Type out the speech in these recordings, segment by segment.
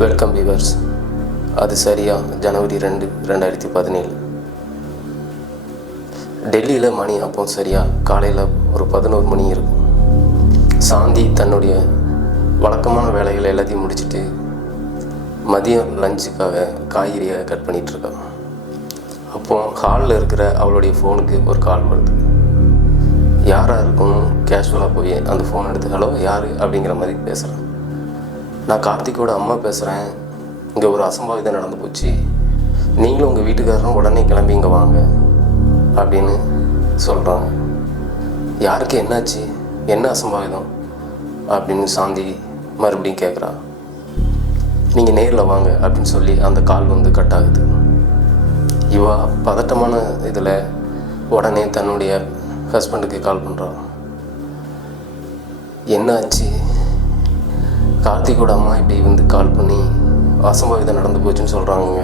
Welcome viewers. அது சரியாக ஜனவரி 2, 2017 டெல்லியில் மணி அப்போ சரியாக காலையில் ஒரு 11 மணி இருக்கும். சாந்தி தன்னுடைய வழக்கமான வேலைகள் எல்லாத்தையும் முடிச்சுட்டு மதியம் லஞ்சுக்காக காய்கறியை கட் பண்ணிகிட்ருக்கான். அப்போது ஹாலில் இருக்கிற அவளுடைய ஃபோனுக்கு ஒரு கால் வருது. யாராக இருக்கும் கேஷுவலாக போய் அந்த ஃபோன் எடுத்து ஹலோ யார் அப்படிங்கிற மாதிரி பேசுகிறேன். நான் கார்த்திக்கோட அம்மா பேசுகிறேன், இங்கே ஒரு அசம்பாவிதம் நடந்து போச்சு, நீங்களும் உங்கள் வீட்டுக்காரரும் உடனே கிளம்பி இங்கே வாங்க அப்படின்னு சொல்கிறாங்க. யாருக்கு என்னாச்சு, என்ன அசம்பாவிதம் அப்படின்னு சாந்தி மறுபடியும் கேட்குறா. நீங்கள் நேரில் வாங்க அப்படின்னு சொல்லி அந்த கால் வந்து கட் ஆகுது. இவா பதட்டமான இதில் உடனே தன்னுடைய ஹஸ்பண்டுக்கு கால் பண்ணுறான். என்னாச்சு, கார்த்திகோட அம்மா இப்படி வந்து கால் பண்ணி அசம்பாவிதம் நடந்து போச்சுன்னு சொல்கிறாங்க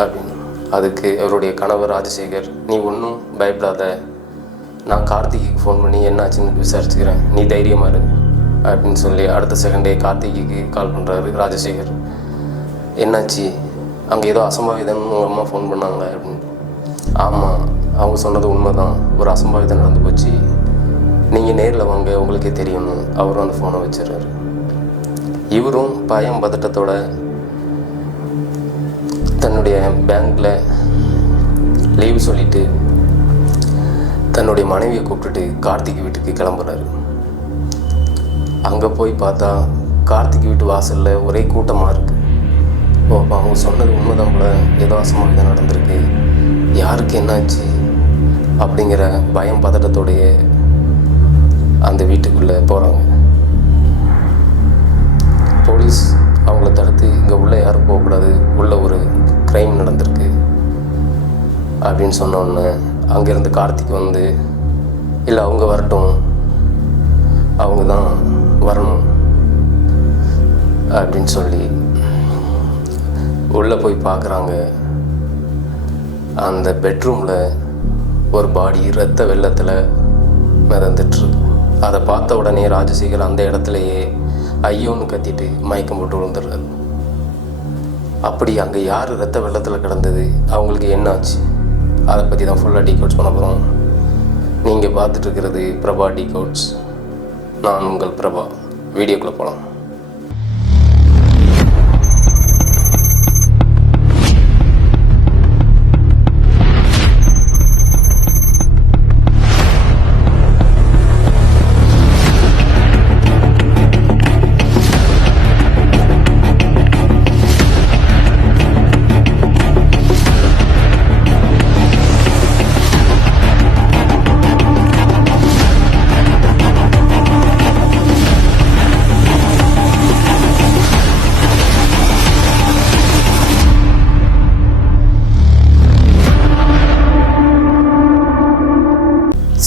அப்படின்னு. அதுக்கு அவருடைய கணவர் ராஜசேகர், நீ ஒன்றும் பயப்படாத, நான் கார்த்திக்கு ஃபோன் பண்ணி என்னாச்சுன்னு விசாரிச்சுக்கிறேன், நீ தைரியமாக இரு அப்படின்னு சொல்லி அடுத்த செகண்டே கார்த்திக்கு கால் பண்ணுறாரு ராஜசேகர். என்னாச்சு, அங்கே ஏதோ அசம்பாவிதம்னு உங்கள் அம்மா ஃபோன் பண்ணாங்களே அப்படின்னு. ஆமாம், அவங்க சொன்னது உண்மை தான், ஒரு அசம்பாவிதம் நடந்து போச்சு, நீங்கள் நேரில் வாங்க உங்களுக்கே தெரியும்னு அவரும் அந்த ஃபோனை வச்சிடறாரு. இவரும் பயம் பதட்டத்தோட தன்னுடைய பேங்க்கில் லீவு சொல்லிவிட்டு தன்னுடைய மனைவியை கூப்பிட்டுட்டு கார்த்திக் வீட்டுக்கு கிளம்புறாரு. அங்கே போய் பார்த்தா கார்த்திக் வீட்டு வாசலில் ஒரே கூட்டமாக இருக்குது. ஓ, அப்போ அவங்க சொன்னது உண்மைதான் போல, ஏதோ அசம்பாவிதம் நடந்திருக்கு, யாருக்கு என்னாச்சு அப்படிங்கிற பயம் பதட்டத்தோடைய அந்த வீட்டுக்குள்ளே போகிறாங்க. போலீஸ் அவங்கள தடுத்து இங்கே உள்ளே யாரும் போகக்கூடாது, உள்ளே ஒரு க்ரைம் நடந்திருக்கு அப்படின்னு சொன்னோன்னே அங்கேருந்து கார்த்திக் வந்து இல்லை அவங்க வரட்டும், அவங்க தான் வரணும் அப்படின்னு சொல்லி உள்ளே போய் பார்க்குறாங்க. அந்த பெட்ரூமில் ஒரு பாடி இரத்த வெள்ளத்தில் மிதந்துட்டுருக்கு. அதை பார்த்த உடனே ராஜசேகர் அந்த இடத்துலையே ஐயோன்னு கத்திட்டு மயக்கம் போட்டு விழுந்துடுறாரு. அப்படி அங்கே யார் இரத்த வெள்ளத்தில் கிடந்தது, அவங்களுக்கு என்னாச்சு, அதை பற்றி தான் ஃபுல்லாக டீகோட்ஸ் பண்ண போகிறோம். நீங்கள் பார்த்துட்டு இருக்கிறது பிரபா டீகோட்ஸ். நான் உங்கள் பிரபா. வீடியோக்குள்ளே போகலாம்.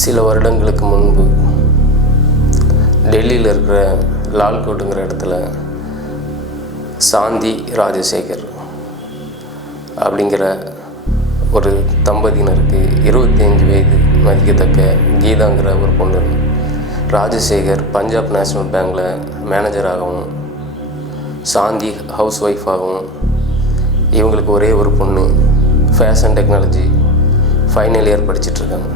சில வருடங்களுக்கு முன்பு டெல்லியில் இருக்கிற லால்கோட்டுங்கிற இடத்துல சாந்தி ராஜசேகர் அப்படிங்கிற ஒரு தம்பதியினருக்கு 25 வயது மதிக்கத்தக்க கீதாங்கிற ஒரு பொண்ணு. ராஜசேகர் பஞ்சாப் நேஷ்னல் பேங்கில் மேனேஜராகவும் சாந்தி ஹவுஸ் ஒய்ஃபாகவும், இவங்களுக்கு ஒரே ஒரு பொண்ணு ஃபேஷன் டெக்னாலஜி ஃபைனல் இயர் படிச்சிட்ருக்காங்க.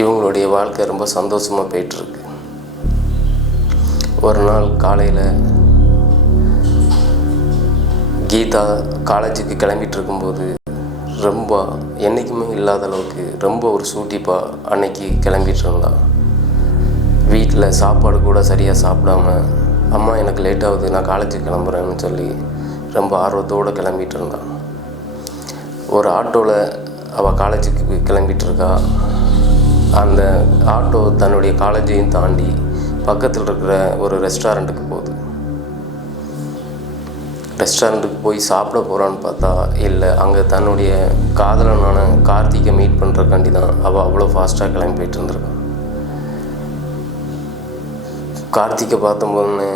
இவங்களுடைய வாழ்க்கை ரொம்ப சந்தோஷமாக போயிட்டுருக்கு. ஒரு நாள் காலையில் கீதா காலேஜுக்கு கிளம்பிட்டு இருக்கும்போது ரொம்ப என்றைக்குமே இல்லாத அளவுக்கு ரொம்ப ஒரு சூட்டிப்பாக அன்னைக்கு கிளம்பிட்டு இருந்தான். வீட்டில் சாப்பாடு கூட சரியாக சாப்பிடாம, அம்மா எனக்கு லேட் ஆகுது, நான் காலேஜுக்கு கிளம்புறேன்னு சொல்லி ரொம்ப ஆர்வத்தோடு கிளம்பிட்டு இருந்தான். ஒரு ஆட்டோவில் அவள் காலேஜுக்கு கிளம்பிட்டு இருக்கா. அந்த ஆட்டோ தன்னுடைய காலேஜையும் தாண்டி பக்கத்தில் இருக்கிற ஒரு ரெஸ்டாரண்ட்டுக்கு போகுது. ரெஸ்டாரண்ட்டுக்கு போய் சாப்பிட போகிறான்னு பார்த்தா இல்லை, அங்கே தன்னுடைய காதலனான கார்த்திகை மீட் பண்ணுறக்காண்டி தான் அவள் அவ்வளோ ஃபாஸ்ட்டாக கிளம்பி போயிட்டு இருந்திருக்கான். கார்த்திகை பார்த்தம்போது,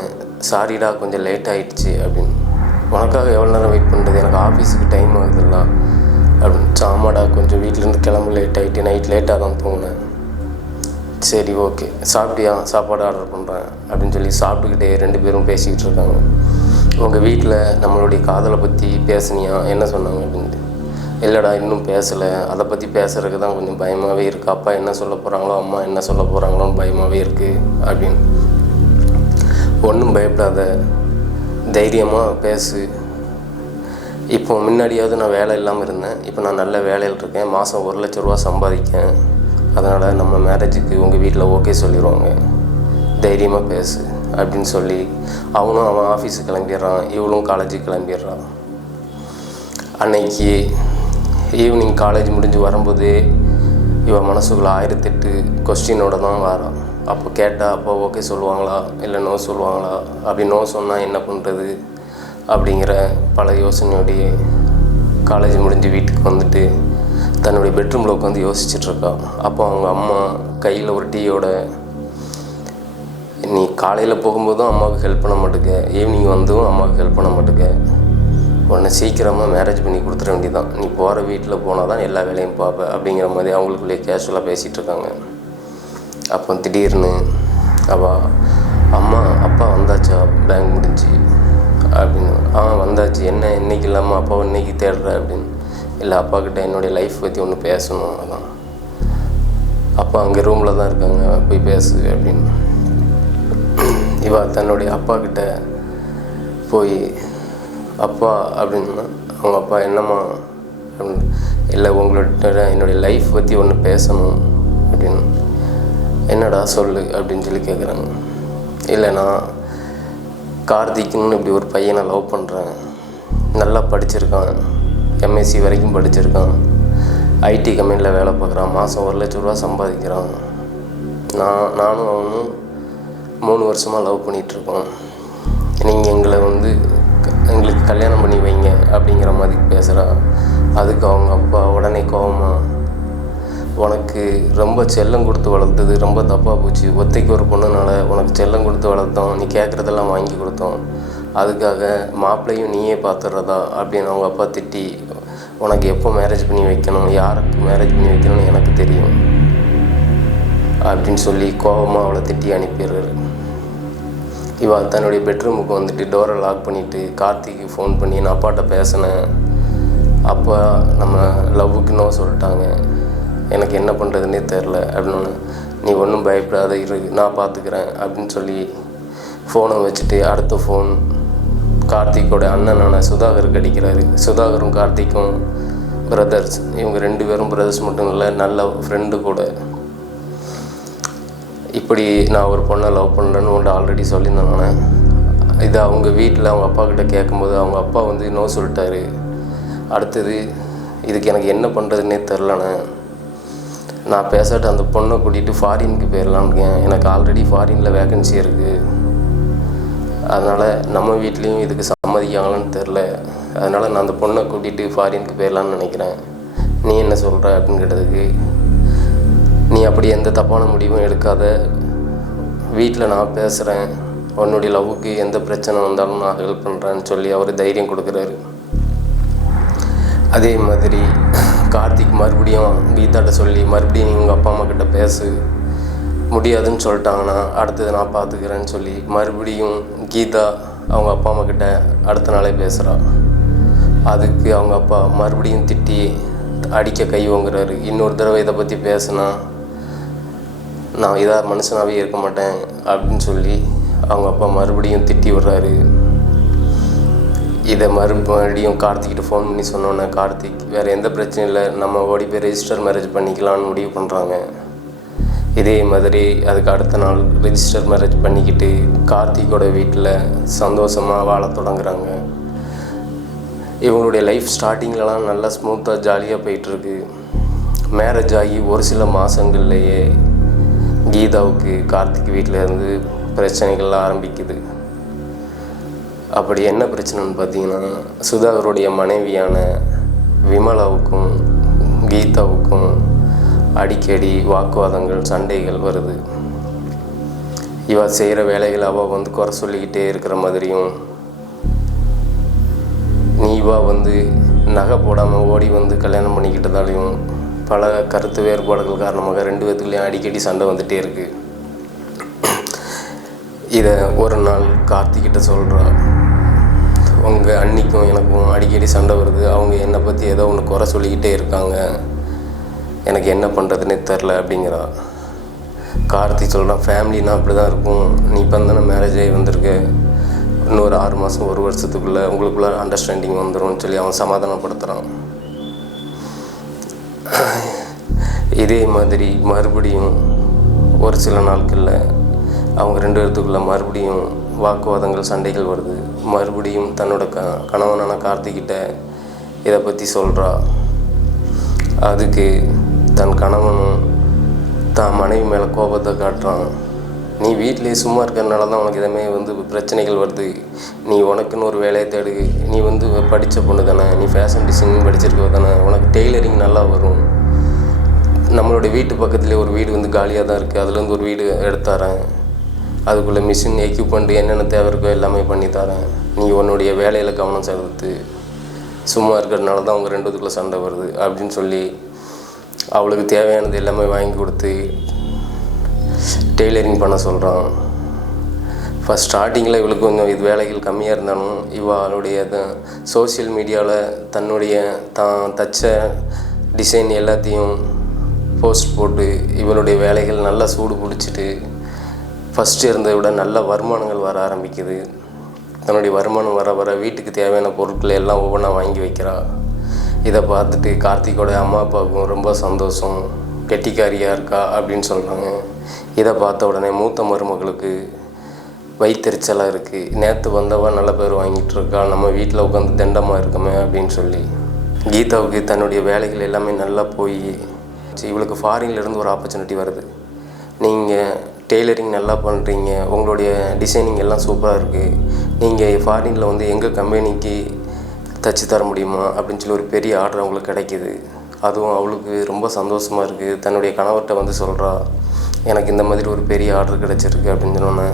சாரிடா கொஞ்சம் லேட் ஆகிடுச்சு அப்படின்னு. உனக்காக எவ்வளோ நேரம் வெயிட் பண்ணுறது, எனக்கு ஆஃபீஸுக்கு டைம் ஆகுதுல்ல அப்படின்னு. ஆமாடா, கொஞ்சம் வீட்டிலேருந்து கிளம்ப லேட் ஆகிட்டு, நைட் லேட்டாக தான் தூங்கினேன். சரி ஓகே, சாப்பிட்டியா, சாப்பாடு ஆர்டர் பண்ணுறேன் அப்படின்னு சொல்லி சாப்பிட்டுக்கிட்டே 2 பேரும் பேசிக்கிட்டு இருக்காங்க. உங்கள் வீட்டில் நம்மளுடைய காதலை பற்றி பேசுனியா, என்ன சொன்னாங்க அப்படின்ட்டு. இல்லைடா இன்னும் பேசலை, அதை பற்றி பேசுகிறதுக்கு தான் கொஞ்சம் பயமாகவே இருக்குது. அப்பா என்ன சொல்ல போகிறாங்களோ அம்மா என்ன சொல்ல போகிறாங்களோன்னு பயமாகவே இருக்குது அப்படின்னு. ஒன்றும் பயப்படாத, தைரியமாக பேசு. இப்போ முன்னாடியாவது நான் வேலை இல்லாமல் இருந்தேன், இப்போ நான் நல்ல வேலையில் இருக்கேன், மாதம் 1 லட்ச ரூபா சம்பாதிக்கேன். அதனால் நம்ம மேரேஜுக்கு உங்கள் வீட்டில் ஓகே சொல்லிடுவாங்க, தைரியமாக பேசு அப்படின்னு சொல்லி அவனும் அவன் ஆஃபீஸுக்கு கிளம்பிடுறான், இவளும் காலேஜுக்கு கிளம்பிடுறான். அன்னைக்கு ஈவினிங் காலேஜ் முடிஞ்சு வரும்போது இவன் மனசுக்குள்ள 1008 கொஸ்டினோடு தான் வரான். அப்போ கேட்டால் அப்போ ஓகே சொல்லுவாங்களா இல்லை நோ சொல்லுவாங்களா, அப்படி நோ சொன்னால் என்ன பண்ணுறது அப்படிங்கிற பல யோசனையோடைய காலேஜ் முடிஞ்சு வீட்டுக்கு வந்துட்டு தன்னுடைய பெட்ரூமில் உட்காந்து யோசிச்சுட்ருக்கான். அப்போ அவங்க அம்மா கையில் ஒரு டீயோட, நீ காலையில் போகும்போதும் அம்மாவுக்கு ஹெல்ப் பண்ண மாட்டேங்க, ஈவினிங் வந்தும் அம்மாவுக்கு ஹெல்ப் பண்ண மாட்டேங்க, உன்னை சீக்கிரமாக மேரேஜ் பண்ணி கொடுத்துட வேண்டியதான், நீ போகிற வீட்டில் போனால் தான் எல்லா வேலையும் பார்ப்பேன் அப்படிங்கிற மாதிரி அவங்களுக்குள்ளே கேஷுவலாக பேசிகிட்டு இருக்காங்க. அப்போ திடீர்னு அம்மா அப்பா வந்தாச்சா பேங்க் முடிஞ்சு அப்படின்னு. வந்தாச்சு, என்ன இன்றைக்கி இல்லாமல் அப்பாவை இன்றைக்கி தேடுற அப்படின்னு. இல்லை அப்பாக்கிட்ட என்னுடைய லைஃப் பற்றி ஒன்று பேசணும், அதான் அப்பா அங்கே ரூமில் தான் இருக்காங்க, போய் பேசு அப்படின்னு. தன்னுடைய அப்பாக்கிட்ட போய் அப்பா அப்படின்னா அவங்க அப்பா என்னம்மா அப்படின்னு. இல்லை உங்கள்கிட்ட என்னுடைய லைஃப் பற்றி ஒன்று பேசணும் அப்படின்னு. என்னடா சொல்லு அப்படின்னு சொல்லி கேட்குறாங்க. இல்லை நான் கார்த்திக்னு இப்படி ஒரு பையனை லவ் பண்ணுறேன், நல்லா படிச்சிருக்கான், எம்எஸ்சி வரைக்கும் படிச்சிருக்கான், ஐடி கம்பெனியில் வேலை பார்க்குறான், மாதம் 1 லட்ச ரூபா சம்பாதிக்கிறான். நானும் அவனும் 3 வருஷமாக லவ் பண்ணிகிட்ருக்கோம், நீங்கள் எங்களுக்கு கல்யாணம் பண்ணி வைங்க அப்படிங்கிற மாதிரி பேசுகிறான். அதுக்கு அவங்க அப்பா உடனே கோவமா, உனக்கு ரொம்ப செல்லம் கொடுத்து வளர்த்தது ரொம்ப தப்பாக போச்சு, ஒத்தைக்கு ஒரு பொண்ணுனால உனக்கு செல்லம் கொடுத்து வளர்த்தோம், நீ கேட்குறதெல்லாம் வாங்கி கொடுத்தோம், அதுக்காக மாப்பிள்ளையும் நீயே பார்த்துடுறதா அப்படின்னு அவங்க அப்பா திட்டி, உனக்கு எப்போ மேரேஜ் பண்ணி வைக்கணும், யாருக்கு மேரேஜ் பண்ணி வைக்கணும்னு எனக்கு தெரியும் அப்படின்னு சொல்லி கோபமாக அவளை திட்டி அனுப்பிடுறாரு. தன்னுடைய பெட்ரூமுக்கு வந்துட்டு டோரை லாக் பண்ணிவிட்டு கார்த்திக்கு ஃபோன் பண்ணி, நான் அப்பாட்ட பேசினேன், அப்பா நம்ம லவ்வுக்கு நோ சொல்லிட்டாங்க, எனக்கு என்ன பண்ணுறதுன்னே தெரில அப்படின்னு. நீ ஒன்றும் பயப்படாத இரு, நான் பார்த்துக்கிறேன் அப்படின்னு சொல்லி ஃபோனை வச்சுட்டு அடுத்த ஃபோன் கார்த்திக்கோட அண்ணனான சுதாகருக்கு அடிக்கிறாரு. சுதாகரும் கார்த்திக்கும் பிரதர்ஸ், இவங்க 2 பேரும் பிரதர்ஸ் மட்டும் இல்லை, நல்ல ஃப்ரெண்டு கூட. இப்படி நான் ஒரு பொண்ணை லவ் பண்ணுறேன்னு உன்ட்டு ஆல்ரெடி சொல்லியிருந்தேன். இது அவங்க வீட்டில் அவங்க அப்பாக்கிட்ட கேட்கும்போது அவங்க அப்பா நோ சொல்லிட்டாரு. அடுத்தது இதுக்கு எனக்கு என்ன பண்ணுறதுன்னே தெரிலண்ணே, நான் பேசாட்ட அந்த பொண்ணை கூட்டிகிட்டு ஃபாரினுக்கு போயிடலான்னு இருக்கேன், எனக்கு ஆல்ரெடி ஃபாரினில் வேக்கன்சி இருக்குது, அதனால் நம்ம வீட்லேயும் இதுக்கு சம்மதிக்காங்களான்னு தெரில, அதனால் நான் அந்த பொண்ணை கூட்டிகிட்டு ஃபாரினுக்கு போயிடலான்னு நினைக்கிறேன், நீ என்ன சொல்கிற அப்படின்னு கேட்டதுக்கு, நீ அப்படி எந்த தப்பான முடிவும் எடுக்காத, வீட்டில் நான் பேசுகிறேன், உன்னுடைய லவ்வுக்கு எந்த பிரச்சனை வந்தாலும் நான் ஹெல்ப் பண்ணுறேன்னு சொல்லி அவர் தைரியம் கொடுக்குறாரு. அதே மாதிரி கார்த்திக் மறுபடியும் கீதாட்ட சொல்லி, மறுபடியும் நீங்கள் உங்கள் அப்பா அம்மா கிட்ட பேசு, முடியாதுன்னு சொல்லிட்டாங்கன்னா அடுத்தது நான் பார்த்துக்கிறேன்னு சொல்லி மறுபடியும் கீதா அவங்க அப்பா அம்மா கிட்ட அடுத்த நாளே பேசுகிறான். அதுக்கு அவங்க அப்பா மறுபடியும் திட்டி அடிக்க கை வாங்குறாரு. இன்னொரு தடவை இதை பற்றி பேசுனா நான் இதாக மனுஷனாகவே இருக்க மாட்டேன் அப்படின்னு சொல்லி அவங்க அப்பா மறுபடியும் திட்டி விடுறாரு. இதை மறுபடியும் கார்த்திக்கிட்ட ஃபோன் பண்ணி சொன்னோன்னே கார்த்திக் வேறு எந்த பிரச்சனையும் இல்லை, நம்ம ஓடி போய் ரெஜிஸ்டர் மேரேஜ் பண்ணிக்கலான்னு முடிவு பண்ணுறாங்க. இதே மாதிரி அதுக்கு அடுத்த நாள் ரெஜிஸ்டர் மேரேஜ் பண்ணிக்கிட்டு கார்த்திக்கோட வீட்டில் சந்தோஷமாக வாழ தொடங்குறாங்க. இவங்களுடைய லைஃப் ஸ்டார்டிங்லலாம் நல்லா ஸ்மூத்தாக ஜாலியாக போயிட்டுருக்கு. மேரேஜ் ஆகி ஒரு சில மாதங்கள்லேயே கீதாவுக்கு கார்த்திக் வீட்டில் இருந்து பிரச்சனைகள்லாம் ஆரம்பிக்குது. அப்படி என்ன பிரச்சனைன்னு பார்த்தீங்கன்னா, சுதாகருடைய மனைவியான விமலாவுக்கும் கீதாவுக்கும் அடிக்கடி வாக்குவாதங்கள், சண்டைகள் வருது. இவள் செய்கிற வேலைகள் அவள் குறை சொல்லிக்கிட்டே இருக்கிற மாதிரியும், நீ நகை போடாமல் ஓடி கல்யாணம் பண்ணிக்கிட்டதாலையும் பல கருத்து வேறுபாடுகள் காரணமாக 2 பேத்துக்குள்ளேயும் அடிக்கடி சண்டை வந்துகிட்டே இருக்குது. இதை ஒரு நாள் கார்த்திக்கிட்ட சொல்கிறா, உங்கள் அண்ணிக்கும் எனக்கும் அடிக்கடி சண்டை வருது, அவங்க என்னை பற்றி ஏதோ ஒன்று குறை சொல்லிக்கிட்டே இருக்காங்க, எனக்கு என்ன பண்ணுறதுன்னே தெரில அப்படிங்கிறா. கார்த்தி சொல்கிறான், ஃபேமிலினா அப்படி தான் இருக்கும், நீ இப்போ தானே மேரேஜ் ஆகி வந்திருக்க, இன்னொரு 6 மாதம் 1 வருஷத்துக்குள்ளே உங்களுக்குள்ளே அண்டர்ஸ்டாண்டிங் வந்துடும் சொல்லி அவன் சமாதானப்படுத்துகிறான். இதே மாதிரி மறுபடியும் ஒரு சில நாட்களில் அவங்க 2 பேர்த்துக்குள்ளே மறுபடியும் வாக்குவாதங்கள் சண்டைகள் வருது. மறுபடியும் தன்னோட கணவனான கார்த்திக்கிட்ட இதை பற்றி சொல்கிறா. அதுக்கு தன் கணவனும் தான் மனைவி மேலே கோபத்தை காட்டுறான். நீ வீட்டிலே சும்மா இருக்கிறதுனால தான் உனக்கு இதமே பிரச்சனைகள் வருது, நீ உனக்குன்னு ஒரு வேலையை தேடு, நீ படித்த பொண்ணு தானே, நீ ஃபேஷன் டிசைனிங் படிச்சிருக்க தானே, உனக்கு டெய்லரிங் நல்லா வரும், நம்மளுடைய வீட்டு பக்கத்துலேயே ஒரு வீடு காலியாக தான் இருக்குது, அதுலேருந்து ஒரு வீடு எடுத்தாரேன், அதுக்குள்ளே மிஷின் எக்யூப்மெண்ட் என்னென்ன தேவை இருக்கோ எல்லாமே பண்ணி தரேன், நீ உன்னுடைய வேலையில் கவனம் செலுத்து, சும்மா இருக்கிறதுனால தான் அவங்க 2 பேத்துக்குள்ளே சண்டை வருது அப்படின்னு சொல்லி அவளுக்கு தேவையானது எல்லாமே வாங்கி கொடுத்து டெய்லரிங் பண்ண சொல்கிறான். ஃபஸ்ட் ஸ்டார்டிங்கில் இவளுக்கு கொஞ்சம் இது வேலைகள் கம்மியாக இருந்தாலும் இவளுடைய சோசியல் மீடியாவில் தன்னுடைய தான் தச்ச டிசைன் எல்லாத்தையும் போஸ்ட் போட்டு இவளுடைய வேலைகள் நல்லா சூடு பிடிச்சிட்டு ஃபஸ்ட்டு இருந்ததை விட நல்ல வருமானங்கள் வர ஆரம்பிக்குது. தன்னுடைய வருமானம் வர வர வீட்டுக்கு தேவையான பொருட்களை எல்லாம் ஒவ்வொன்றா வாங்கி வைக்கிறா. இதை பார்த்துட்டு கார்த்திகோட அம்மா அப்பாவுக்கும் ரொம்ப சந்தோஷம், கெட்டிக்காரியாக இருக்கா அப்படின்னு சொல்கிறாங்க. இதை பார்த்த உடனே மூத்த மருமகளுக்கு வயிற்றெரிச்சலாக இருக்குது, நேற்று வந்தவா நல்ல பேர் வாங்கிட்டு இருக்கா, நம்ம வீட்டில் உட்காந்து தண்டமாக இருக்கமே அப்படின்னு சொல்லி. கீதாவுக்கு தன்னுடைய வேலைகள் எல்லாமே நல்லா போய் இவளுக்கு ஃபாரின்லேருந்து ஒரு ஆப்பர்ச்சுனிட்டி வருது. நீங்கள் டெய்லரிங் நல்லா பண்ணுறீங்க, உங்களுடைய டிசைனிங் எல்லாம் சூப்பராக இருக்குது, நீங்கள் ஃபாரினில் எங்கள் கம்பெனிக்கு தச்சு தர முடியுமா அப்படின்னு சொல்லி ஒரு பெரிய ஆர்டர் அவங்களுக்கு கிடைக்கிது. அதுவும் அவளுக்கு ரொம்ப சந்தோஷமாக இருக்குது. தன்னுடைய கணவர்கிட்ட சொல்கிறா, எனக்கு இந்த மாதிரி ஒரு பெரிய ஆர்டர் கிடச்சிருக்கு அப்படின்னு சொன்னோன்னே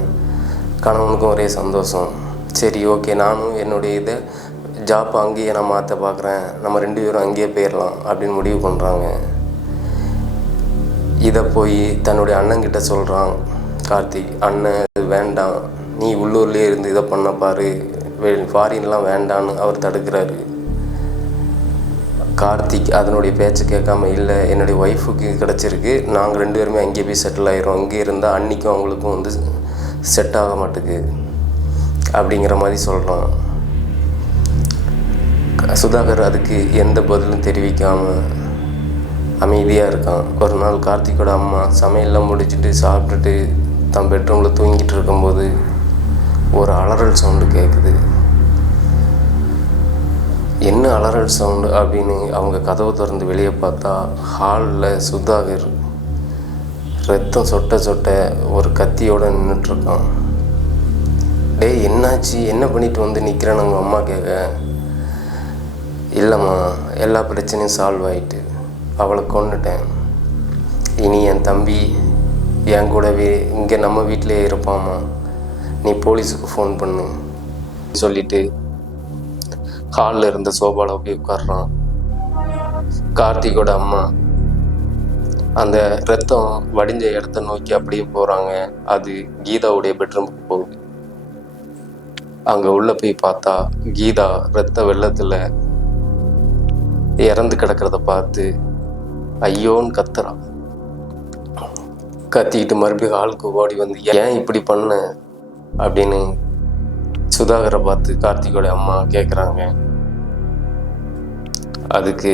கணவனுக்கும் ஒரே சந்தோஷம். சரி ஓகே, நானும் என்னுடைய ஜாப் அங்கேயே நான் மாற்ற பார்க்குறேன், நம்ம 2 பேரும் அங்கேயே போயிடலாம் அப்படின்னு முடிவு பண்ணுறாங்க. இதை போய் தன்னுடைய அண்ணன்கிட்ட சொல்கிறான் கார்த்திக். அண்ணன் இது வேண்டாம், நீ உள்ளூர்லேயே இருந்து இதை பண்ண பாரு, ஃபாரின்லாம் வேண்டான்னு அவர் தடுக்கிறாரு. கார்த்திக் அதனுடைய பேச்சை கேட்காம, இல்லை என்னுடைய ஒய்ஃபுக்கு கிடச்சிருக்கு, நாங்கள் 2 பேருமே அங்கேயே போய் செட்டில் ஆகிரும், அங்கே இருந்தால் அன்றைக்கும் அவங்களுக்கும் செட் ஆக மாட்டுக்கு அப்படிங்கிற மாதிரி சொல்கிறான். சுதாகர் அதுக்கு எந்த பதிலும் தெரிவிக்காமல் அமைதியாக இருக்கான். ஒரு நாள் கார்த்திகோட அம்மா சமையல்லாம் முடிச்சுட்டு சாப்பிட்டுட்டு தன் பெட்ரூமில் தூங்கிட்டு இருக்கும்போது ஒரு அலறல் சவுண்டு கேட்குது. என்ன அலறல் சவுண்டு அப்படின்னு அவங்க கதவை திறந்து வெளியே பார்த்தா ஹாலில் சுதாகர் ரத்தம் சொட்ட சொட்ட ஒரு கத்தியோடு நின்றுட்டுருக்கான். டேய் என்னாச்சு, என்ன பண்ணிட்டு நிற்கிறேன்னு அவங்க அம்மா கேட்க, இல்லைம்மா எல்லா பிரச்சனையும் சால்வ் ஆகிட்டு, அவளை கொன்னுட்டேன், இனி என் தம்பி என் கூடவே இங்கே நம்ம வீட்டிலே இருப்பாம்மா, நீ போலீஸுக்கு ஃபோன் பண்ணு சொல்லிட்டு ஹாலில் இருந்த சோபாவில் போய் உட்கார்றான். கார்த்திகோட அம்மா அந்த ரத்தம் வடிஞ்ச இடத்த நோக்கி அப்படியே போகிறாங்க. அது கீதாவுடைய பெட்ரூமுக்கு போகுது. அங்கே உள்ளே போய் பார்த்தா கீதா ரத்த வெள்ளத்தில் இறந்து கிடக்கிறத பார்த்து ஐயோன்னு கத்துறான். கத்திக்கிட்டு மறுபடியும் ஹாலுக்கு ஓடி ஏன் இப்படி பண்ண அப்படின்னு சுதாகரை பார்த்து கார்த்திகோட அம்மா கேட்குறாங்க. அதுக்கு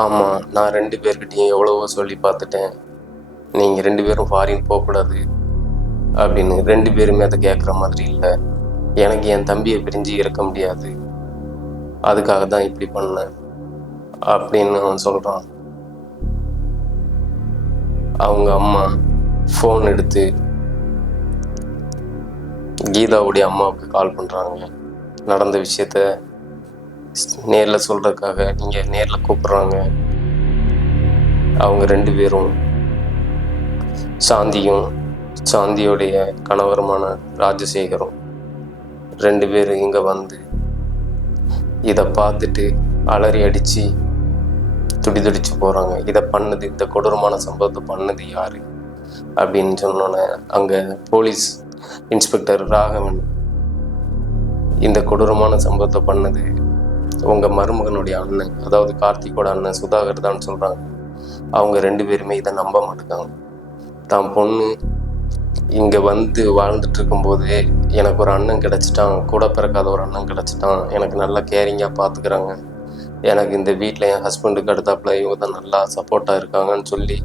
ஆமாம், நான் 2 பேர்கிட்டையும் எவ்வளவோ சொல்லி பார்த்துட்டேன், நீங்கள் 2 பேரும் ஃபாரின் போகக்கூடாது அப்படின்னு. 2 பேருமே அதை கேட்குற மாதிரி இல்லை, எனக்கு என் தம்பியை பிரிஞ்சு இருக்க முடியாது, அதுக்காக தான் இப்படி பண்ணேன் அப்படின்னு அவன் சொல்கிறான். அவங்க அம்மா ஃபோன் எடுத்து கீதாவுடைய அம்மாவுக்கு கால் பண்ணுறாங்க. நடந்த விஷயத்த நேரில் சொல்கிறதுக்காக நீங்கள் நேரில் கூப்பிட்றாங்க. அவங்க 2 பேரும் சாந்தியும் சாந்தியோடைய கணவருமான ராஜசேகரும் 2 பேரும் இங்கே இதை பார்த்துட்டு அலறி அடித்து துடிதுடிச்சு போகிறாங்க. இதை பண்ணது, இந்த கொடூரமான சம்பவத்தை பண்ணது யார் அப்படின்னு சொன்னோன்னே அங்கே போலீஸ் இன்ஸ்பெக்டர் ராகவன், இந்த கொடூரமான சம்பவத்தை பண்ணது உங்கள் மருமகனுடைய அண்ணன், அதாவது கார்த்திகோட அண்ணன் சுதாகர் தான் சொல்கிறாங்க. அவங்க 2 பேருமே இதை நம்ப மாட்டேங்காங்க. தான் பொண்ணு இங்கே வந்து வாழ்ந்துட்டு இருக்கும்போது எனக்கு ஒரு அண்ணன் கிடச்சிட்டான், கூட பிறக்காத ஒரு அண்ணன் கிடச்சிட்டான், எனக்கு நல்லா கேரிங்காக பார்த்துக்கிறாங்க, எனக்கு இந்த வீட்டில் என் ஹஸ்பண்டுக்கு அடுத்தாப்புல இவங்க தான் நல்லா சப்போர்ட்டாக இருக்காங்கன்னு சொல்லி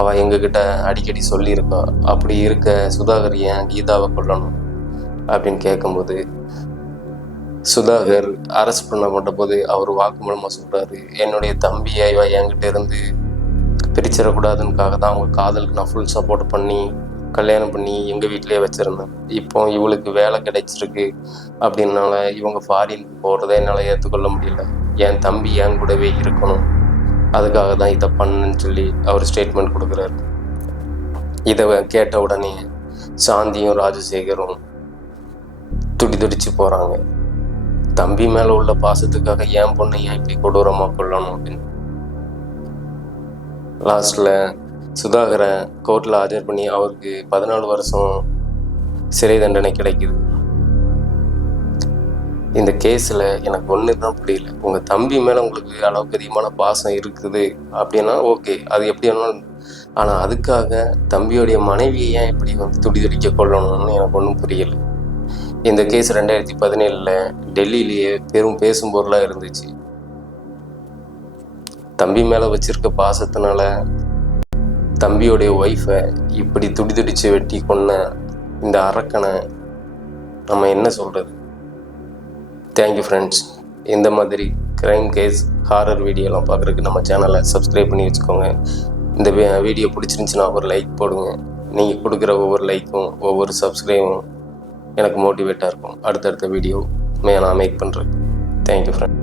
அவள் எங்ககிட்ட அடிக்கடி சொல்லியிருக்கா. அப்படி இருக்க சுதாகர் ஏன் கீதாவை கொல்லணும் அப்படின்னு கேட்கும்போது, சுதாகர் அரெஸ்ட் பண்ணப்பட்ட போது அவர் வாக்குமூலமாக சொல்கிறாரு, என்னுடைய தம்பியை இவ என்கிட்ட இருந்து பிரிச்சிடக்கூடாதுன்னுக்காக தான் அவங்க காதலுக்கு நான் ஃபுல் சப்போர்ட் பண்ணி கல்யாணம் பண்ணி எங்கள் வீட்டிலேயே வச்சுருந்தேன். இப்போ இவளுக்கு வேலை கிடைச்சிருக்கு அப்படின்னால இவங்க ஃபாரின் போகிறத என்னால் ஏற்றுக்கொள்ள முடியல, என் தம்பி என் கூடவே இருக்கணும், அதுக்காக தான் இதை பண்ணுன்னு சொல்லி அவர் ஸ்டேட்மெண்ட் கொடுக்குறாரு. இதை கேட்ட உடனே சாந்தியும் ராஜசேகரும் துடிதுடிச்சு போகிறாங்க. தம்பி மேலே உள்ள பாசத்துக்காக என் பொண்ணை ஏன் இப்படி கொடூரமாக கொள்ளணும் அப்படின்னு. லாஸ்ட்டில் சுதாகரை கோர்ட்டில் ஆஜர் பண்ணி அவருக்கு 14 வருஷம் சிறை தண்டனை கிடைக்குது. இந்த கேஸில் எனக்கு ஒன்று தான் புரியல, உங்கள் தம்பி மேலே உங்களுக்கு அளவுக்கு அதிகமான பாசம் இருக்குது அப்படின்னா ஓகே, அது எப்படி வேணாலும், ஆனால் அதுக்காக தம்பியோடைய மனைவியை ஏன் இப்படி வந்து துடிதுடிக்க கொள்ளணும்னு எனக்கு ஒன்றும் புரியலை. இந்த கேஸ் 2017 டெல்லியிலேயே பெரும் பேசும் பொருளாக இருந்துச்சு. தம்பி மேலே வச்சிருக்க பாசத்தினால தம்பியோடைய ஒய்ஃபை இப்படி துடிதுடிச்சு வெட்டி கொன்ன இந்த அரக்கனை நம்ம என்ன சொல்கிறது. Thank you friends. இந்த மாதிரி க்ரைம் கேஸ் ஹாரர் வீடியோலாம் பார்க்குறதுக்கு நம்ம சேனலை சப்ஸ்கிரைப் பண்ணி வச்சுக்கோங்க. இந்த வீடியோ பிடிச்சிருந்துச்சுன்னா ஒரு லைக் போடுங்க. நீங்கள் கொடுக்குற ஒவ்வொரு லைக்கும் ஒவ்வொரு சப்ஸ்கிரைபும் எனக்கு மோட்டிவேட்டாக இருக்கும் அடுத்தடுத்த வீடியோ நான் மேக் பண்ணுறேன். Thank you friend.